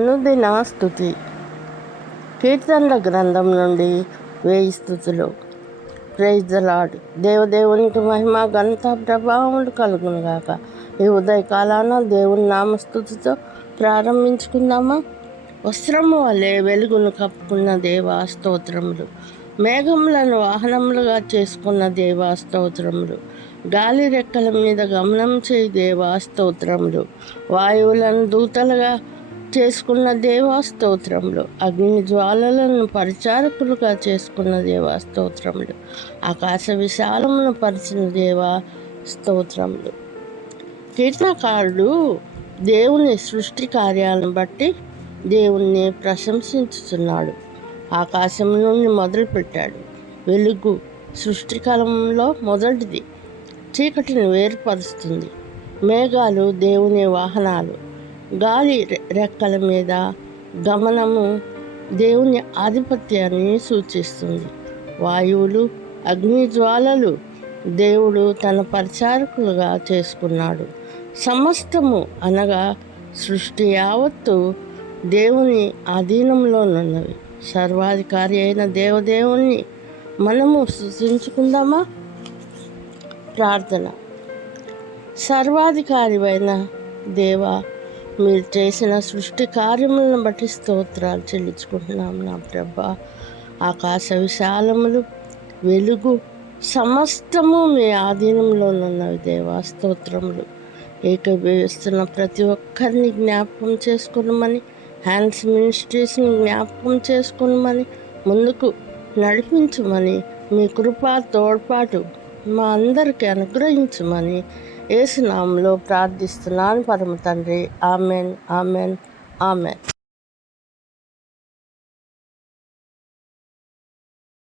అనుదిన స్తుతి. కీర్తనల గ్రంథం నుండి 1000 స్తుతులు. Praise the lord. దేవదేవునికి మహిమ, ఘనత, ప్రభావములు కలుగునుగాక. ఈ ఉదయకాలాన దేవుని నామస్తుతితో ప్రారంభించుకుందామా? వస్త్రము వలె వెలుగును కప్పుకున్న దేవా స్తోత్రములు. మేఘములను వాహనములుగా చేసుకున్న దేవా స్తోత్రములు. గాలి రెక్కల మీద గమనం చేయి దేవా స్తోత్రములు. వాయువులను దూతలుగా చేసుకున్న దేవా స్తోత్రములు. అగ్ని జ్వాలలను పరిచారకులుగా చేసుకున్న దేవా స్తోత్రములు. ఆకాశ విశాలమును పరిచిన దేవా స్తోత్రములు. కీర్తనకారుడు దేవుని సృష్టి కార్యాలను బట్టి దేవుణ్ణి ప్రశంసించుతున్నాడు. ఆకాశం నుండి మొదలుపెట్టాడు. వెలుగు సృష్టికాలంలో మొదటిది. చీకటిని వేరుపరుస్తుంది. మేఘాలు దేవుని వాహనాలు. గాలి రెక్కల మీద గమనము దేవుని ఆధిపత్యాన్ని సూచిస్తుంది. వాయువులు, అగ్ని జ్వాలలు దేవుడు తన పరిచారకులుగా చేసుకున్నాడు. సమస్తము అనగా సృష్టి యావత్తు దేవుని ఆధీనంలోనున్నవి. సర్వాధికారి అయిన దేవదేవుణ్ణి మనము స్తుతించుకుందామా? ప్రార్థన. సర్వాధికారివైన దేవా, మీరు చేసిన సృష్టి కార్యములను బట్టి స్తోత్రాలు చెల్లించుకుంటున్నాం నా ప్రభా. ఆకాశ విశాలములు, వెలుగు సమస్తము మీ ఆధీనంలోనున్నవి దేవా స్తోత్రములు. ఏకీభవిస్తున్న ప్రతి ఒక్కరిని జ్ఞాపకం చేసుకోమని, హ్యాండ్స్ మినిస్ట్రీస్ని జ్ఞాపకం చేసుకోమని, ముందుకు నడిపించమని, మీ కృపా తోడ్పాటు మా అందరికీ అనుగ్రహించమని యేసు నామములో ప్రార్థిస్తున్నాను పరమ తండ్రి. Amen, amen, amen.